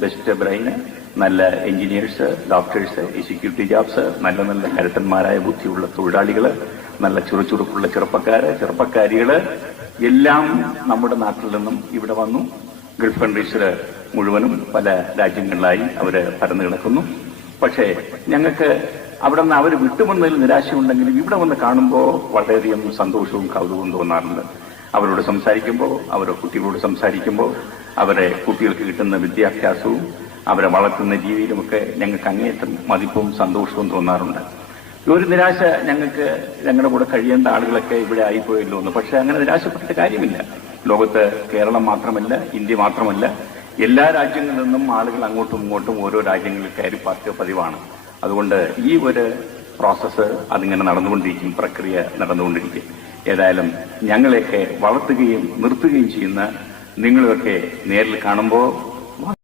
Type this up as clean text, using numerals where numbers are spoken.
Best ബ്രെയിന്, നല്ല engineers, doctors, executive jobs, നല്ല നല്ല കരുത്തന്മാരായ ബുദ്ധിയുള്ള തൊഴിലാളികള്, നല്ല ചുറുചുറുക്കുള്ള ചെറുപ്പക്കാരികള് എല്ലാം നമ്മുടെ നാട്ടിൽ നിന്നും ഇവിടെ വന്നു. ഗൾഫ് കൺട്രീസില് മുഴുവനും പല രാജ്യങ്ങളിലായി അവര് പരന്നു കിടക്കുന്നു. പക്ഷേ ഞങ്ങൾക്ക് അവിടെ നിന്ന് അവർ വിട്ടുവന്നതിൽ നിരാശയുണ്ടെങ്കിലും ഇവിടെ വന്ന് കാണുമ്പോൾ വളരെയധികം സന്തോഷവും കൗതുകവും തോന്നാറുണ്ട്. അവരോട് സംസാരിക്കുമ്പോൾ, അവരുടെ കുട്ടികളോട് സംസാരിക്കുമ്പോൾ, അവരെ കുട്ടികൾക്ക് കിട്ടുന്ന വിദ്യാഭ്യാസവും അവരെ വളർത്തുന്ന രീതിയിലുമൊക്കെ ഞങ്ങൾക്ക് അങ്ങേയറ്റം മതിപ്പും സന്തോഷവും തോന്നാറുണ്ട്. ഒരു നിരാശ ഞങ്ങൾക്ക് ഞങ്ങളുടെ കൂടെ കഴിയേണ്ട ആളുകളൊക്കെ ഇവിടെ ആയിപ്പോയല്ലോ എന്ന്. പക്ഷെ അങ്ങനെ നിരാശപ്പെട്ടിട്ട് കാര്യമില്ല. ലോകത്ത് കേരളം മാത്രമല്ല, ഇന്ത്യ മാത്രമല്ല, എല്ലാ രാജ്യങ്ങളിൽ നിന്നും ആളുകൾ അങ്ങോട്ടും ഇങ്ങോട്ടും ഓരോ രാജ്യങ്ങളിൽ കയറി പാർക്കുക പതിവാണ്. അതുകൊണ്ട് ഈ ഒരു പ്രോസസ്സ് അതിങ്ങനെ നടന്നുകൊണ്ടിരിക്കും, പ്രക്രിയ നടന്നുകൊണ്ടിരിക്കും. ഏതായാലും ഞങ്ങളെയൊക്കെ വളർത്തുകയും നിർത്തുകയും ചെയ്യുന്ന നിങ്ങളെയൊക്കെ നേരിൽ കാണുമ്പോൾ